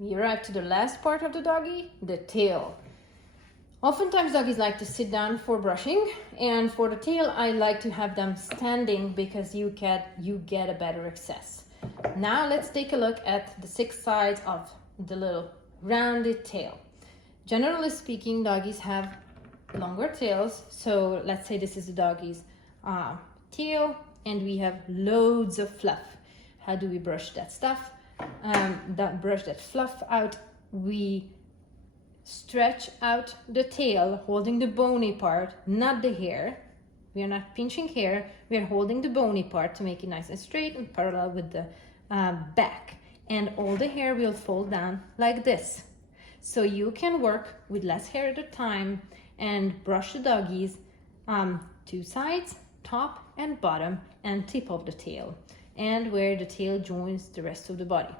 we arrive to the last part of the doggy, the tail. Oftentimes doggies like to sit down for brushing, and for the tail I like to have them standing because you get a better access. Now let's take a look at the 6 sides of the little rounded tail. Generally speaking, doggies have longer tails. So let's say this is the doggy's tail and we have loads of fluff. How do we brush that stuff? Brush that fluff out. We stretch out the tail, holding the bony part, not the hair. We are not pinching hair. We are holding the bony part to make it nice and straight and parallel with the back. And all the hair will fall down like this. So you can work with less hair at a time and brush the doggies 2 sides, top and bottom, and tip of the tail, and where the tail joins the rest of the body.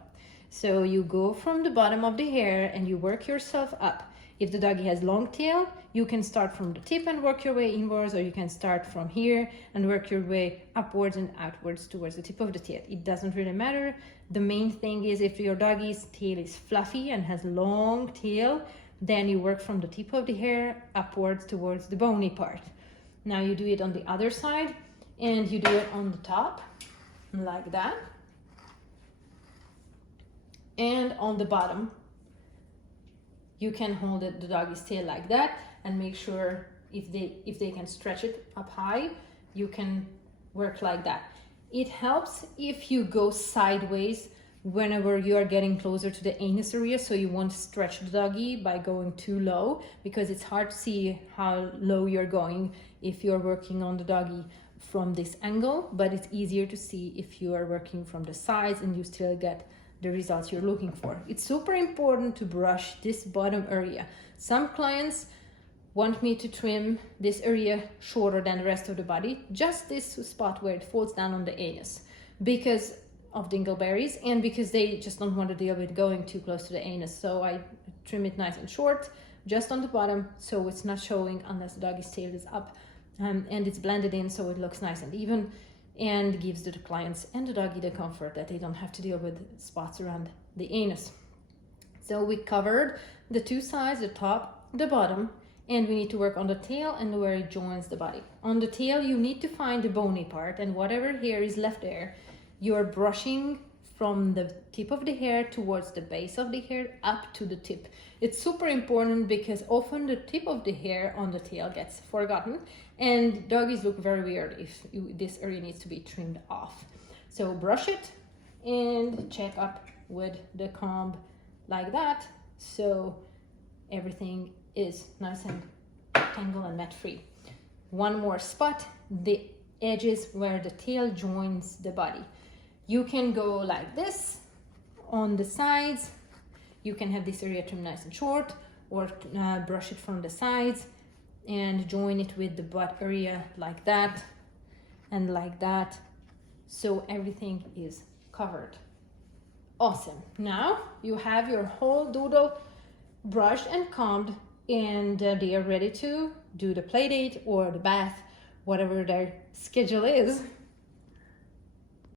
So you go from the bottom of the hair and you work yourself up. If the doggy has long tail, you can start from the tip and work your way inwards, or you can start from here and work your way upwards and outwards towards the tip of the tail. It doesn't really matter. The main thing is if your doggy's tail is fluffy and has long tail, then you work from the tip of the hair upwards towards the bony part. Now you do it on the other side, and you do it on the top like that, and on the bottom you can hold the doggy's tail like that, and make sure if they can stretch it up high, you can work like that. It helps if you go sideways whenever you are getting closer to the anus area, so you won't stretch the doggy by going too low, because it's hard to see how low you're going if you're working on the doggy from this angle, but it's easier to see if you are working from the sides and you still get the results you're looking for. It's super important to brush this bottom area. Some clients want me to trim this area shorter than the rest of the body, just this spot where it falls down on the anus, because of dingleberries and because they just don't want to deal with going too close to the anus. So I trim it nice and short, just on the bottom, so it's not showing unless the doggy's tail is up, and it's blended in so it looks nice and even, and gives the clients and the doggy the comfort that they don't have to deal with spots around the anus. So we covered the 2 sides, the top, the bottom, and we need to work on the tail and where it joins the body. On the tail, you need to find the bony part, and whatever hair is left there, you're brushing from the tip of the hair towards the base of the hair up to the tip. It's super important because often the tip of the hair on the tail gets forgotten, and doggies look very weird if this area needs to be trimmed off. So brush it and check up with the comb like that, so everything is nice and tangle and mat free. One more spot, the edges where the tail joins the body. You can go like this on the sides. You can have this area trimmed nice and short, or brush it from the sides and join it with the butt area like that and like that, so everything is covered. Awesome. Now you have your whole doodle brushed and combed, and they are ready to do the play date or the bath, whatever their schedule is.